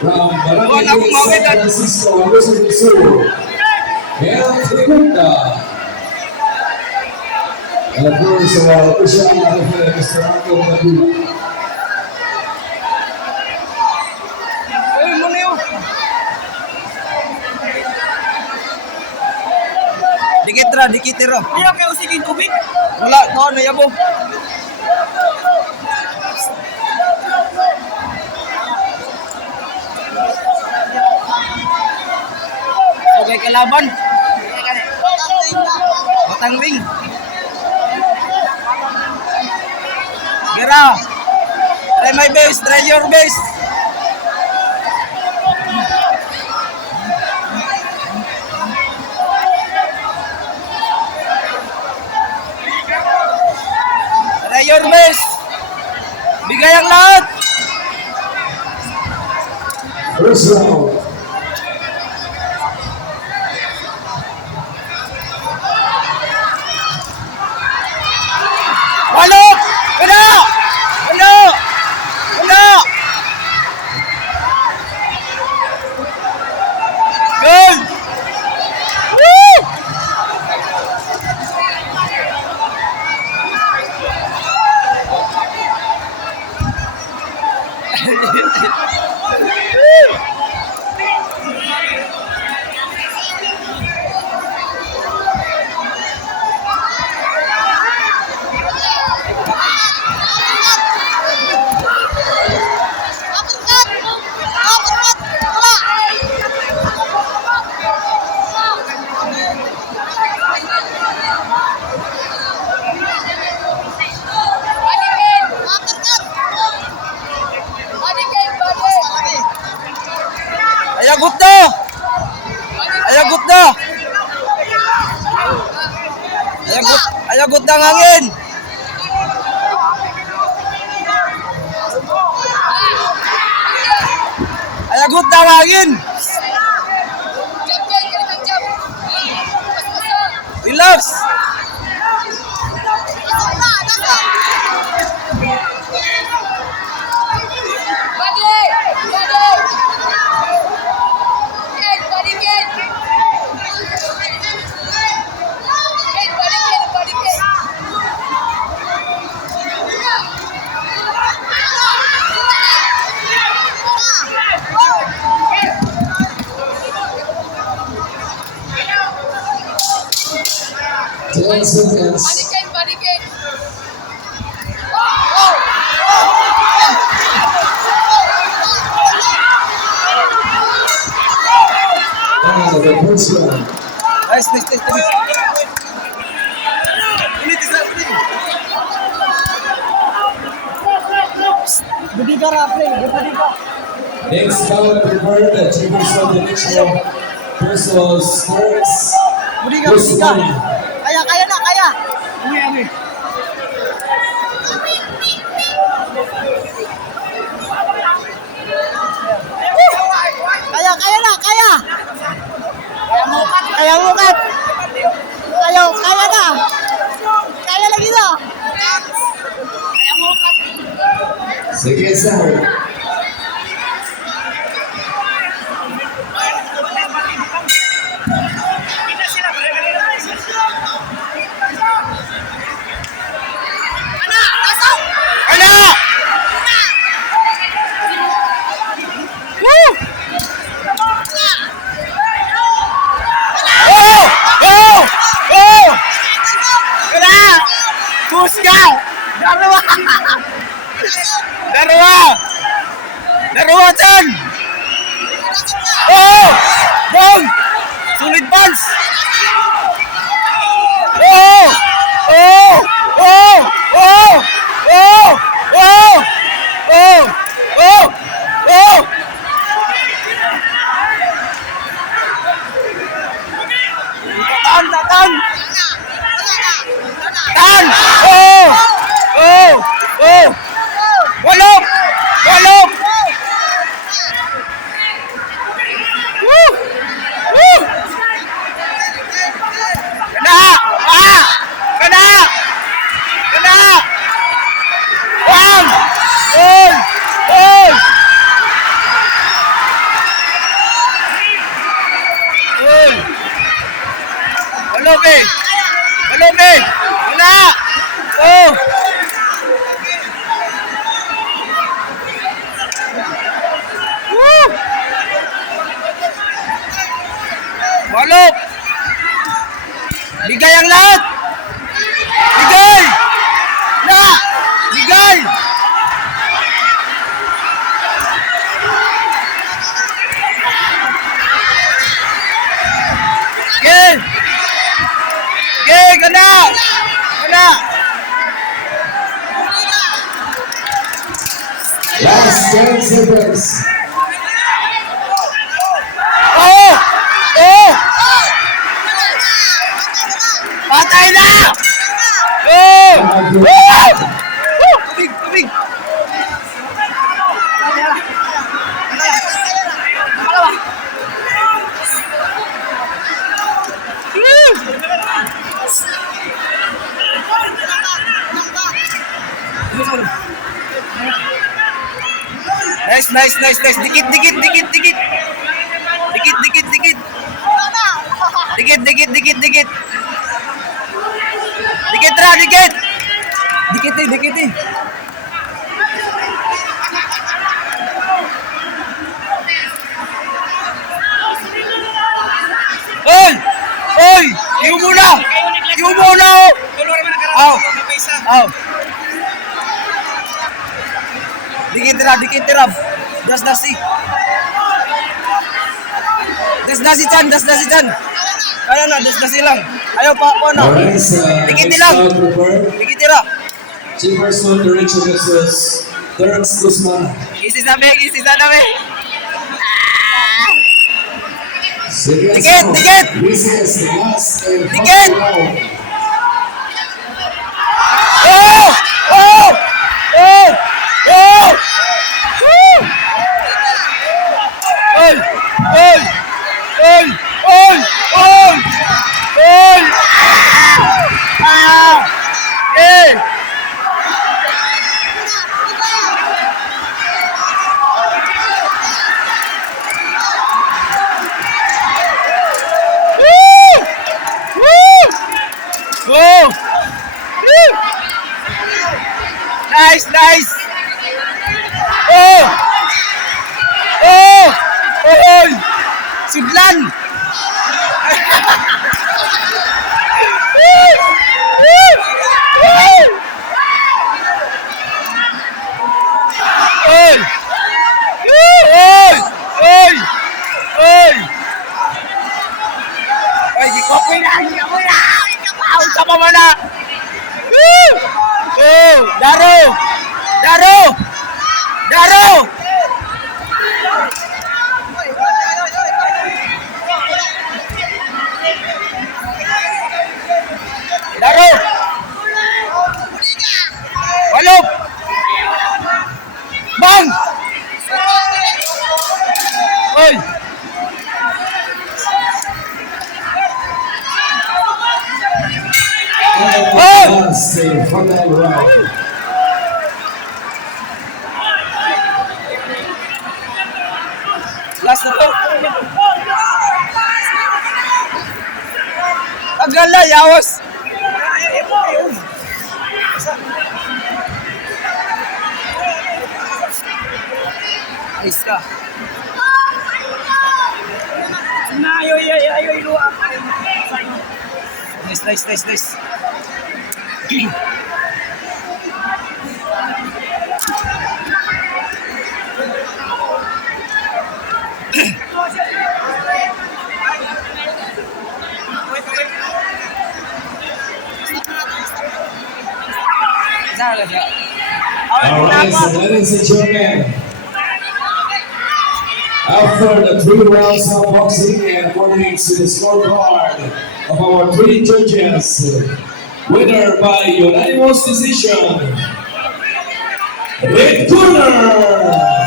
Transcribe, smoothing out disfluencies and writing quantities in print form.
from Barangay San Francisco, Luzon del Sur, El Tribunda. And of course, official referee, Mr. Marco Magula. Dikit ra. Ayaw kayo sige tubig. Wala, doon na yabo. Okay, kalaban. Batang wing. Gira. Try my best, try your best. Try your best. Bigay ang lahat. First round. Walo! Wala! Wala! Wala! Goal! Woo! Ayagot na! Ayagot na! Ayagot na ang hangin! Ayagot na ang hangin! Relax! Ten seconds. And the first round. Nice. Next bout prepared the champions of the national versus Sports. This morning. Kaya na. Kaya mukat. Kaya na. Kaya lagi na. Sige, sir. Dalawa dyan! Oh! Bong! Sulit punch! Oh! Oh! Oh! Oh! Oh! Oh! Oh! Oh! Oh! Tatan! Tan! Oh! Oh! Oh! Walong! Woo! Woo! Kana! One! Two! Bigay ang lahat! Bigay! Na! Bigay! Gay! Gay! Gana! Gana! Last 10 seconds. Oh! Oh! Patay na! Oh! Oh! Tubig! Tubig! Nice, nice, nice, nice. Dikit, dikit, dikit, dikit. Dikit, dikit, dikit. Dikit, dikit, dikit, dikit. Dikit, Ra, dikit. Dikit, dikit, dikit. Oy! Oy! Iyo muna! Iyo muna! Aw! Aw! Dikit, Ra, dikit, Ra. Das-dasi. Das-dasi, Chan, das-dasi, Chan. Kaya na, das-dasi lang. Ayaw pa ako na. Alright, Dikit next lang. round prepared. Dikit, Ra. Jefferson Derecho versus Terrence Guzman. Isi sa namin. Seconds Dikit, out. dikit. This is the last and Dikit. final round. Oh! Oh! Oh! Oh! Woo! Oy! Oy! Oy! Oy! Oy! Oy! Ah! Eh! Woo! Woo! Woo! Woo! Nice, nice! Oh! Oh! Oy! Sudlan! Woo! Woo! Woo! Oy! Woo! Oy! Oy! Oy! Ay, di ko na! Sa pa man na! Woo! Oh! Daro! Daro! Daro! Daro! Walop! Bang! Oy! And last and final round. Last na to. Tagal na, yawas. Ayos ka. Nice, nice, nice, nice. Alright, so ladies and gentlemen, after the 3 rounds of boxing and according to the scorecard of our 3 judges, winner by unanimous decision, Red Corner,